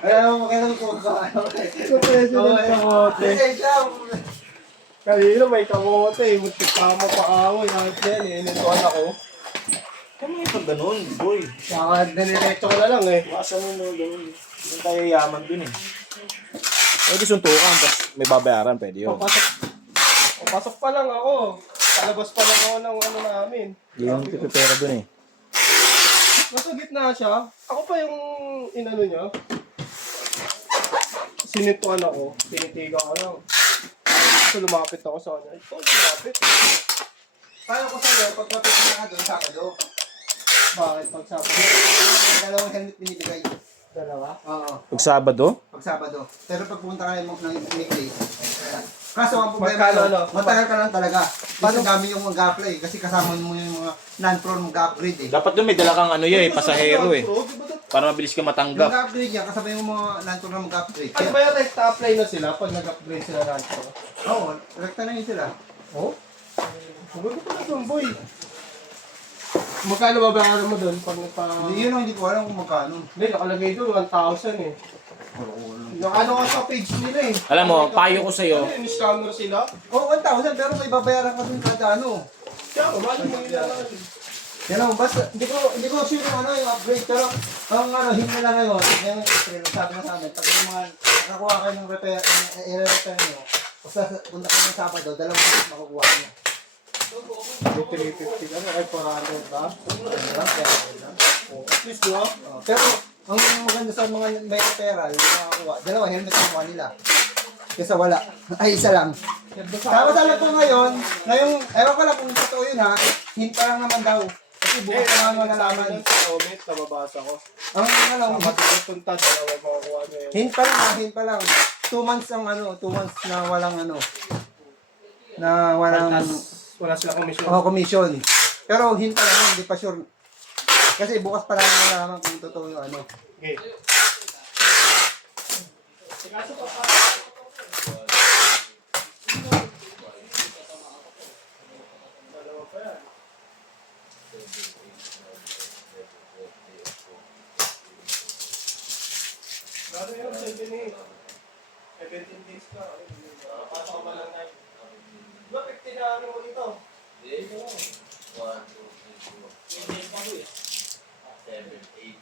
Alam mo, kailan ko ka. President kamote. Kanina may kamote. Muntik pa mapaaway. Kahit yan eh. Inintuan ako. Ano yung pag ganun, boy? Saka diniretso ko na lang eh. Masa mo mo ganun. Hindi tayo yaman dun eh. Pwede suntukan, tapos may babayaran, pwede yun. Papasok pa lang ako. Palabas pa lang ako ng ano namin. Hindi yung pipipera dun eh. Nasa gitna siya. Ako pa yung inano niya. Sinintuan ako. Tinitigan ko lang. So lumapit ako sa kanya. Ito, lumapit. Paano ko sa'yo, pag lapit na ka doon, Sabado? Bakit pagsabi? Dalawang helmet binibigay. Dalawa? Oo. Pag Sabado? Pag Sabado. Pero pag pumunta ka ng weekdays, kaso ang problema Magkano, ano? matagal ka lang talaga. Paano dami yung mag-apply? Kasi kasama mo yung mga non-pro mag-upgrade eh. Dapat dun may dala kang ano yun eh, pasahero eh. Para mabilis ka Yung matanggap. mag-upgrade yan, kasama yung mga non-pro na mag-upgrade. Ano ba yung rest-apply na sila pag nag-upgrade sila na ito? Oo, rekta na yun sila. Oh? Sabi ko pala doon, boy. Magkano ba bayaran mo doon pag nagpa... Hindi yun ang hindi ko alam kung magkano. Hindi, nakalagay doon 1,000 eh. Yung ano ka sa page nila eh. Alam mo, payo ko sa'yo, Ano yun, scammer sila? Oo, 1,000 pero may babayaran ka dun kada ano. Kaya, mali mo nila na. Yan lang, basta, hindi ko sure yung ano, yung upgrade, pero ang ano, hindi na ngayon, yung sabi na sa amin, pag yung mga nakakuha kayo ng repair, i-repair nyo, basta punta kayo ng Sabado, dalawang ticket makukuha nyo. 350 ano, ay 400 ba? Oh, at least no? Pero, ang maganda sa mga may repair, yung nakakuha, dalawa helmet ang kuha nila. Kesa wala, ay isa lang. Tapos alam ko ngayon, ewan ko lang kung totoo yun ha, hint pa lang naman daw. Kasi bukas na nga nalaman. Sa comment, nababasa ko. Ang ano, Sa matutunta, dalawa makukuha nyo yun. hint pa lang ha, hint pa lang. 2 months ang ano, 2 months na walang ano, na walang Wala sila komisyon. commission. Pero hint pa lang, hindi pa sure. Kasi bukas pa lang nalaman kung totoo yung ano. Okay. Lalo yun, 17 days ka. Pasok ka ba lang na? Diba 50 na ano mo dito? Hindi. 1, 2, 3, 4, 5, 6, 7, 8.